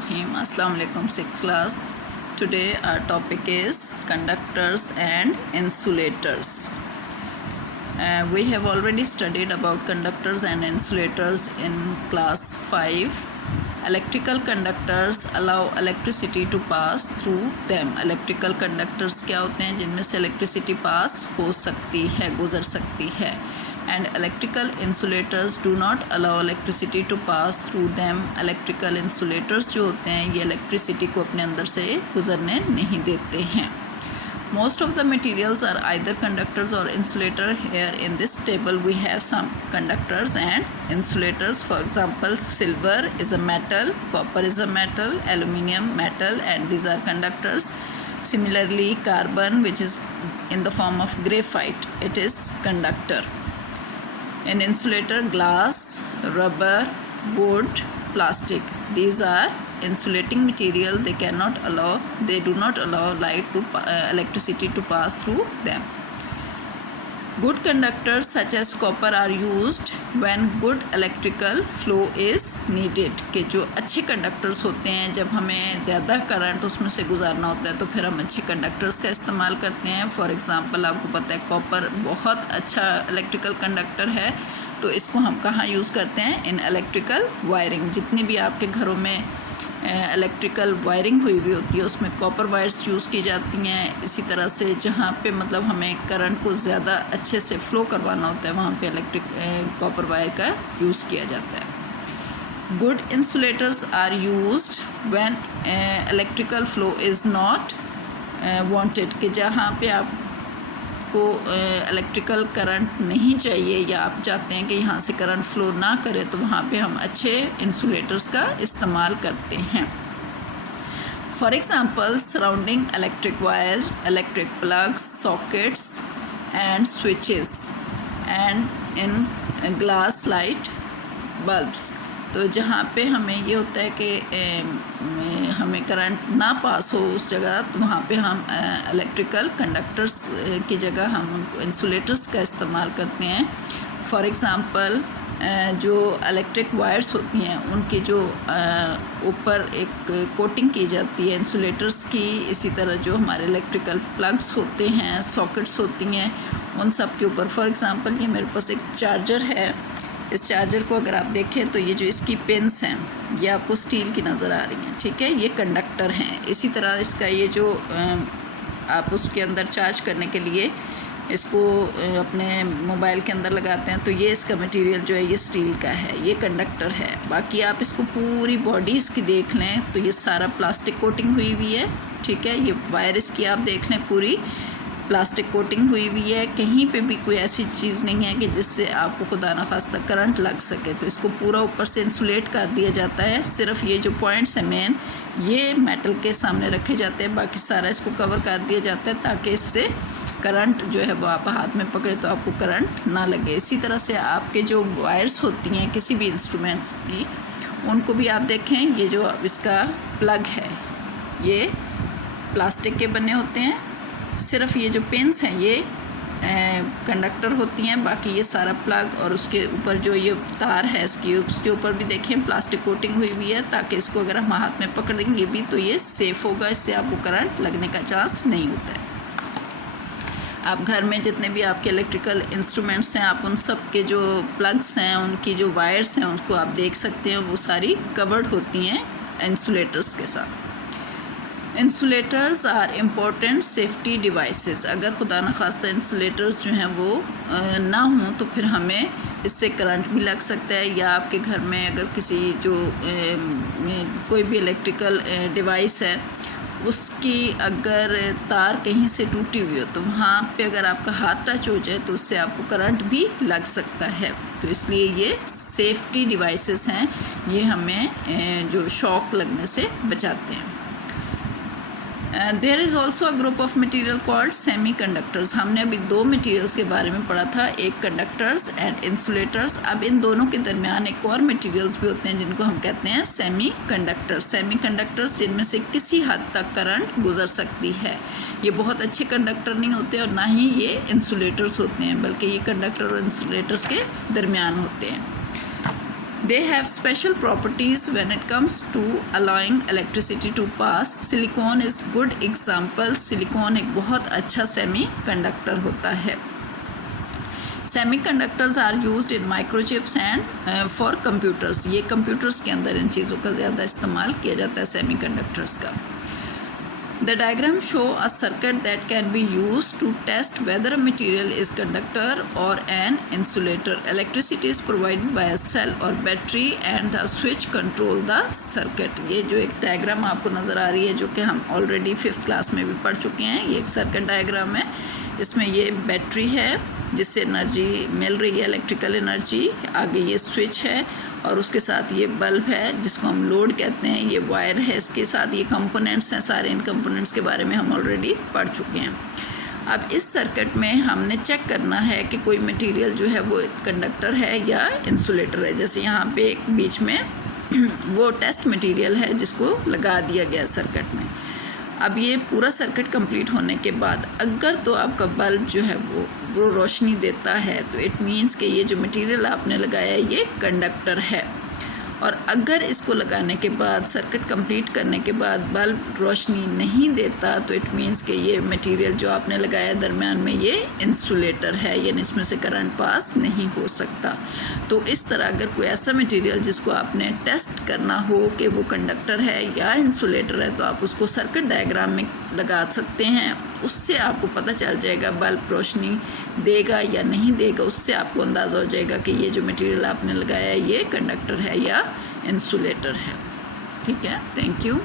Bismillahirrahmanirrahim. Assalamu alaikum, 6th class. Today our topic is conductors and insulators. We have already studied about conductors and insulators in class 5. Electrical conductors allow electricity to pass through them. Electrical conductors क्या होते हैं जिनमें से electricity pass हो सकती है, गुजर सकती है. And electrical insulators do not allow electricity to pass through them. Electrical insulators जो होते हैं ये electricity को अपने अंदर से गुजरने नहीं देते हैं. Most of the materials are either conductors or insulator. Here in this table we have some conductors and insulators. For example, silver is a metal, copper is a metal, aluminium metal, and these are conductors. Similarly, carbon, which is in the form of graphite, it is conductor. An insulator, glass, rubber, wood, plastic. These are insulating material. They do not allow electricity to pass through them. Good conductors such as copper are used when good electrical flow is needed. कि जो अच्छे conductors होते हैं जब हमें ज़्यादा current उसमें से गुजारना होता है तो फिर हम अच्छे कंडक्टर्स का इस्तेमाल करते हैं. फॉर एग्ज़ाम्पल आपको पता है कॉपर बहुत अच्छा इलेक्ट्रिकल कंडक्टर है, तो इसको हम कहाँ यूज़ करते हैं? In electrical wiring. जितनी भी आपके घरों में इलेक्ट्रिकल वायरिंग हुई हुई होती है उसमें कॉपर वायर्स यूज़ की जाती हैं. इसी तरह से जहाँ पे मतलब हमें करंट को ज़्यादा अच्छे से फ़्लो करवाना होता है वहाँ पे कॉपर वायर का यूज़ किया जाता है. Good insulators are used when electrical flow is not wanted. कि जहाँ पे आपको इलेक्ट्रिकल करंट नहीं चाहिए या आप चाहते हैं कि यहाँ से करंट फ्लो ना करे तो वहाँ पे हम अच्छे इंसुलेटर्स का इस्तेमाल करते हैं. For example, surrounding electric wire, electric plugs, sockets and switches and in glass light bulbs. तो जहाँ पे हमें ये होता है कि हमें करंट ना पास हो उस जगह, तो वहाँ पे हम इलेक्ट्रिकल कंडक्टर्स की जगह हम इंसुलेटर्स का इस्तेमाल करते हैं. फॉर एग्ज़ाम्पल, जो इलेक्ट्रिक वायर्स होती हैं उनकी जो ऊपर एक कोटिंग की जाती है इंसुलेटर्स की, इसी तरह जो हमारे इलेक्ट्रिकल प्लग्स होते हैं, सॉकेट्स होती हैं, उन सब के ऊपर. फॉर एग्ज़ाम्पल, ये मेरे पास एक चार्जर है. इस चार्जर को अगर आप देखें तो ये जो इसकी पिन्स हैं ये आपको स्टील की नज़र आ रही हैं, ठीक है, ये कंडक्टर हैं. इसी तरह इसका ये जो आप उसके अंदर चार्ज करने के लिए इसको अपने मोबाइल के अंदर लगाते हैं तो ये इसका मटेरियल जो है ये स्टील का है, ये कंडक्टर है. बाकी आप इसको पूरी बॉडी इसकी देख लें तो ये सारा प्लास्टिक कोटिंग हुई हुई है, ठीक है. ये वायर इसकी आप देख लें पूरी प्लास्टिक कोटिंग हुई हुई है. कहीं पे भी कोई ऐसी चीज़ नहीं है कि जिससे आपको खुदा न खास्ता करंट लग सके. तो इसको पूरा ऊपर से इंसुलेट कर दिया जाता है. सिर्फ ये जो पॉइंट्स हैं मेन ये मेटल के सामने रखे जाते हैं, बाकी सारा इसको कवर कर दिया जाता है ताकि इससे करंट जो है वो आप हाथ में पकड़े तो आपको करंट ना लगे. इसी तरह से आपके जो वायर्स होती हैं किसी भी इंस्ट्रूमेंट्स की, उनको भी आप देखें, ये जो इसका प्लग है ये प्लास्टिक के बने होते हैं. सिर्फ ये जो पिन्स हैं ये कंडक्टर होती हैं, बाकी ये सारा प्लग और उसके ऊपर जो ये तार है इसकी उसके ऊपर भी देखें प्लास्टिक कोटिंग हुई हुई है ताकि इसको अगर हम हाथ में पकड़ेंगे भी तो ये सेफ़ होगा, इससे आपको करंट लगने का चांस नहीं होता है. आप घर में जितने भी आपके इलेक्ट्रिकल इंस्ट्रूमेंट्स हैं आप उन सब के जो प्लग्स हैं उनकी जो वायर्स हैं उनको आप देख सकते हैं, वो सारी कवर्ड होती हैं इंसुलेटर्स के साथ. Insulators are important safety devices. अगर खुदा न खास्ता इंसुलेटर्स जो हैं वो ना हों तो फिर हमें इससे करंट भी लग सकता है, या आपके घर में अगर किसी जो कोई भी इलेक्ट्रिकल डिवाइस है उसकी अगर तार कहीं से टूटी हुई हो तो वहाँ पे अगर आपका हाथ टच हो जाए तो उससे आपको करंट भी लग सकता है. तो इसलिए ये सेफ्टी डिवाइसेस हैं, ये हमें जो शॉक लगने से बचाते हैं. There is also a group of material called semiconductors. हमने अभी दो मटीरियल्स के बारे में पढ़ा था, एक कंडक्टर्स एंड इंसुलेटर्स. अब इन दोनों के दरमियान एक और मटीरियल्स भी होते हैं जिनको हम कहते हैं सेमी कंडक्टर्स. सेमी कंडक्टर्स जिनमें से किसी हद तक करंट गुजर सकती है. ये बहुत अच्छे कंडक्टर नहीं होते और ना ही ये इंसुलेटर्स होते हैं, बल्कि ये कंडक्टर और इंसुलेटर्स के दरमियान होते हैं. They have special properties when it comes to allowing electricity to pass. Silicon is good example. Silicon एक बहुत अच्छा सेमी कंडक्टर होता है. Semiconductors are used in microchips and for computers. ये computers के अंदर इन चीज़ों का ज़्यादा इस्तेमाल किया जाता है semiconductors का. The diagram show a circuit that can be used to test whether a material is conductor or an insulator. Electricity is provided by a cell or battery and the switch control the circuit. ये जो एक diagram आपको नज़र आ रही है जो कि हम ऑलरेडी 5th क्लास में भी पढ़ चुके हैं, ये एक सर्किट डायग्राम है. इसमें ये बैटरी है जिससे एनर्जी मिल रही है, इलेक्ट्रिकल एनर्जी. आगे ये स्विच है और उसके साथ ये बल्ब है जिसको हम लोड कहते हैं. ये वायर है, इसके साथ ये कंपोनेंट्स हैं. सारे इन कंपोनेंट्स के बारे में हम ऑलरेडी पढ़ चुके हैं. अब इस सर्किट में हमने चेक करना है कि कोई मटेरियल जो है वो कंडक्टर है या इंसुलेटर है. जैसे यहाँ पे एक बीच में वो टेस्ट मटेरियल है जिसको लगा दिया गया सर्किट में. अब ये पूरा सर्किट कंप्लीट होने के बाद अगर तो आपका बल्ब जो है वो रोशनी देता है तो इट मीन्स कि ये जो मटेरियल आपने लगाया है ये कंडक्टर है. और अगर इसको लगाने के बाद सर्किट कंप्लीट करने के बाद बल्ब रोशनी नहीं देता तो इट मीन्स कि ये मटेरियल जो आपने लगाया दरमियान में ये इंसुलेटर है, यानी इसमें से करंट पास नहीं हो सकता. तो इस तरह अगर कोई ऐसा मटेरियल जिसको आपने टेस्ट करना हो कि वो कंडक्टर है या इंसुलेटर है तो आप उसको सर्किट डायग्राम में लगा सकते हैं. उससे आपको पता चल जाएगा बल्ब रोशनी देगा या नहीं देगा. उससे आपको अंदाज़ा हो जाएगा कि ये जो मटेरियल आपने लगाया है ये कंडक्टर है या इंसुलेटर है. ठीक है, थैंक यू.